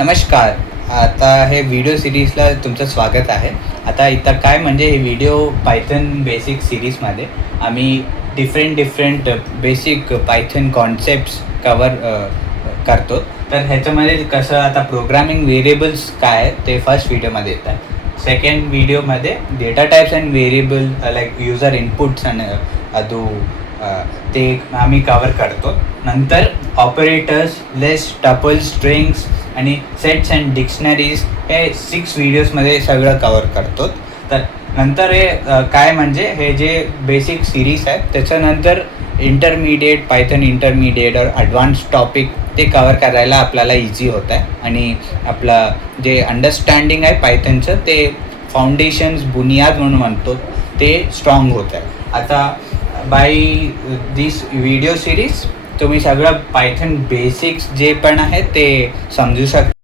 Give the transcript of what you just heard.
नमस्कार. आता हे व्हिडिओ सिरीजला तुमचं स्वागत आहे. आता इथं काय म्हणजे हे व्हिडिओ पायथन बेसिक सिरीजमध्ये आम्ही different basic Python concepts cover करतो. तर ह्याच्यामध्ये कसं आता प्रोग्रामिंग व्हेरिएबल्स काय आहे ते फर्स्ट व्हिडिओमध्ये येतात. सेकंड व्हिडिओमध्ये data types and variable like user inputs and ते आम्ही कवर करतो. नंतर ऑपरेटर्स, लिस्ट, टपल्स, स्ट्रिंग्स आणि सेट्स अँड डिक्शनरीज हे 6 व्हिडिओजमध्ये सगळं कवर करतो. तर नंतर हे काय म्हणजे हे जे बेसिक सिरीज आहे त्याच्यानंतर इंटरमिडिएट पायथन इंटरमिडिएट और ॲडव्हान्स टॉपिक ते कवर करायला आपल्याला इझी होत आहे आणि आपलं जे अंडरस्टँडिंग आहे पायथनचं ते फाउंडेशन्स बुनियाद म्हणून म्हणतो ते स्ट्रॉंग होत आहे. आता बाय दिस व्हिडिओ सिरीज तुम्ही सगळं पायथन बेसिक्स जे पण आहे ते समजू शकता.